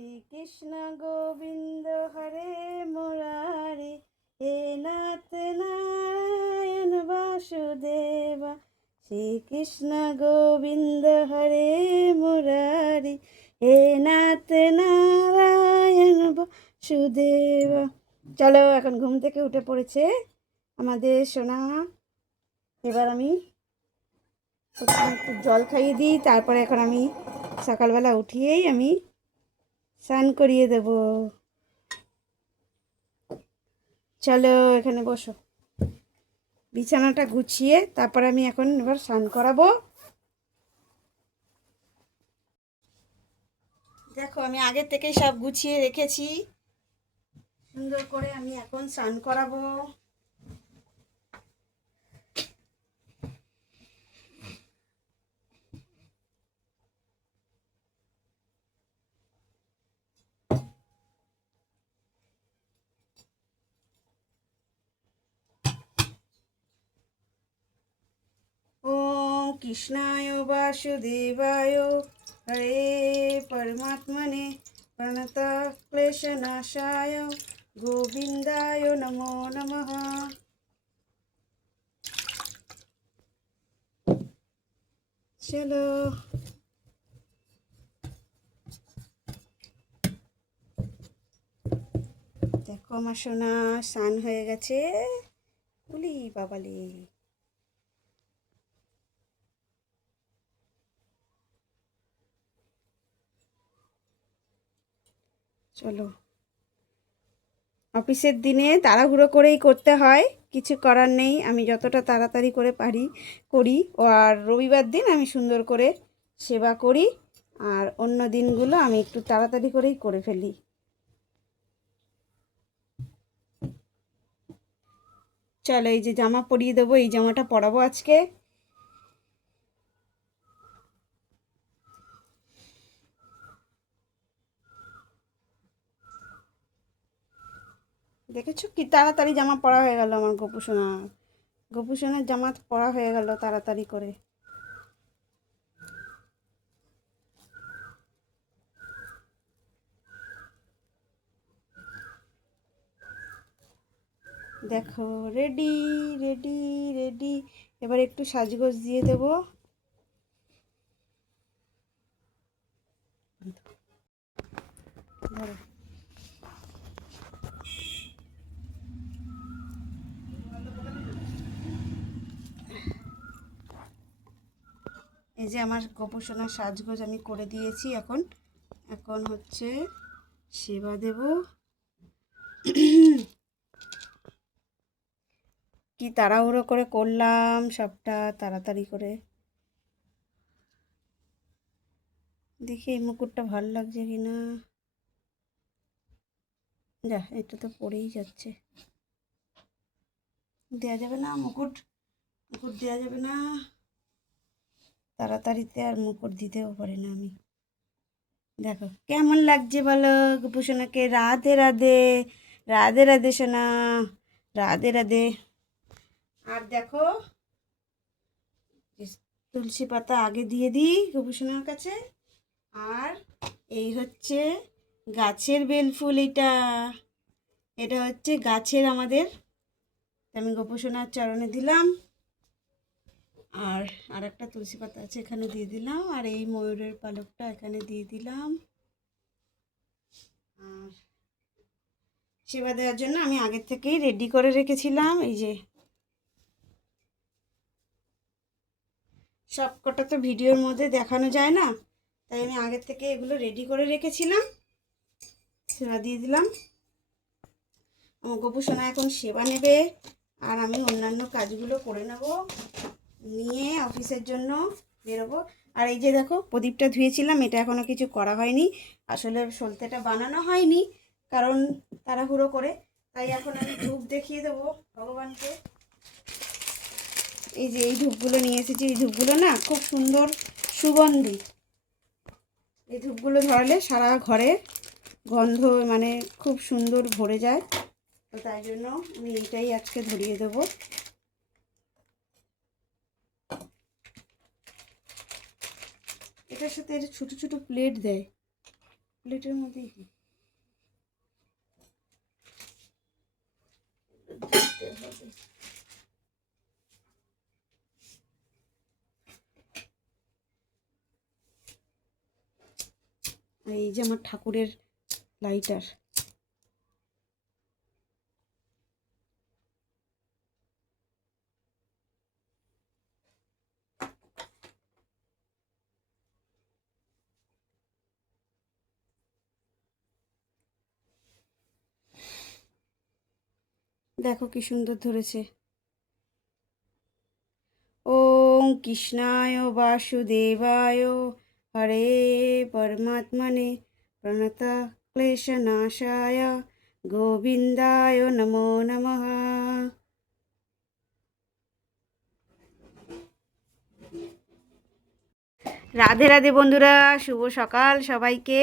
কৃষ্ণ গোবিন্দ হরে মুরারি, হে নাথ নারায়ণ বাসুদেবা। শ্রীকৃষ্ণ গোবিন্দ হরে মুরারি, হে নাথ নারায়ণ বাসুদেবা। চলো, এখন ঘুম থেকে উঠে পড়েছে আমাদের সোনা। এবার আমি একটু জল খাইয়ে দিই, তারপরে এখন আমি সকালবেলা উঠিয়েই আমি স্নান করিয়ে দেব। চলো, এখানে বসো, বিছানাটা গুছিয়ে তারপর আমি এখন এবার স্নান করাবো। দেখো, আমি আগে থেকেই সব গুছিয়ে রেখেছি, সুন্দর করে আমি এখন স্নান করাবো। ওম কৃষ্ণায় বাসুদেবায় হরে পরমাত্মনে প্রণত ক্লেশনাশায় গোবিন্দায় নমো নমঃ। চলো, দেখো আমার সোনা স্নান হয়ে গেছে। বলি বাবালি, চলো, অফিসের দিনে তাড়াহুড়ো করেই করতে হয়, কিছু করার নেই। আমি যতটা তাড়াতাড়ি করে পারি করি, আর রবিবার দিন আমি সুন্দর করে সেবা করি, আর অন্য দিনগুলো আমি একটু তাড়াতাড়ি করেই করে ফেলি। চলো, এই যে জামা পরিয়ে দেবো, এই জামাটা পরাবো আজকে। দেখেছো কি তাড়াতাড়ি জামা পরা হয়ে গেল আমার গোপুসোনার। গোপুসোনার জামা পরা হয়ে গেল তাড়াতাড়ি করে। দেখো, রেডি রেডি রেডি। এবার একটু সাজগোজ দিয়ে দেবো। ধরো, এই যে আমার গোপুসোনার সাজগোজ আমি করে দিয়েছি। এখন এখন হচ্ছে সেবা দেব। কি তাড়াহুড়ো করে করলাম সবটা, তাড়াতাড়ি করে। দেখি এই মুকুটটা ভালো লাগছে কিনা। যা, এটা তো পড়েই যাচ্ছে। দেওয়া যাবে না মুকুট, মুকুট দেওয়া যাবে না। তাড়াতাড়িতে আর মুকুট দিতেও পারি না আমি। দেখো কেমন লাগছে বলো গোপুসোনাকে। রাধে রাধে, রাধে রাধে সোনা, রাধে রাধে। আর দেখো, তুলসী পাতা আগে দিয়ে দিই গোপুসোনার কাছে। আর এই হচ্ছে গাছের বেলফুল। এটা এটা হচ্ছে গাছের আমাদের, আমি গোপুসোনার চরণে দিলাম। আর আর একটা তুলসী পাতা আছে, এখানে দিয়ে দিলাম। আর এই ময়ূরের পালকটা এখানে দিয়ে দিলাম। আর সেবা দেওয়ার জন্য আমি আগের থেকেই রেডি করে রেখেছিলাম। এই যে সব কটা তো ভিডিওর মধ্যে দেখানো যায় না, তাই আমি আগের থেকে এগুলো রেডি করে রেখেছিলাম। সেবা দিয়ে দিলাম। আমার গোপুসোনা এখন সেবা নেবে, আর আমি অন্যান্য কাজগুলো করে নেব, নিয়ে অফিসের জন্য বেরোবো। আর এই যে দেখো, প্রদীপটা ধুয়েছিলাম, এটা এখনও কিছু করা হয়নি। আসলে সলতেটা বানানো হয়নি, কারণ তাড়াহুড়ো করে। তাই এখন আমি ধূপ দেখিয়ে দেবো ভগবানকে। এই যে এই ধূপগুলো নিয়ে এসেছি, এই ধূপগুলো না খুব সুন্দর সুগন্ধি। এই ধূপগুলো ধরালে সারা ঘরে গন্ধ মানে খুব সুন্দর ভরে যায়। তো তাই জন্য আমি এইটাই আজকে ধরিয়ে দেবো। এটার সাথে ছোটো ছোটো প্লেট দেয়, প্লেটের মধ্যেই দিই। এই যে আমার ঠাকুরের লাইটার। দেখো কি সুন্দর ধরেছে। ওম কৃষ্ণায় বাসুদেবায় হরে পরমাত্মনে প্রণত ক্লেশনাশায় গোবিন্দায় নমো নমঃ। রাধে রাধে বন্ধুরা, শুভ সকাল সবাইকে।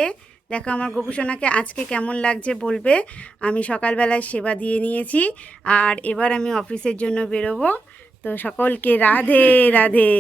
দেখো আমার গোপুসোনাকে আজকে কেমন লাগছে বলবে। আমি সকালবেলায় সেবা দিয়ে নিয়েছি, আর এবার আমি অফিসের জন্য বেরোবো। তো সকলকে রাধে রাধে।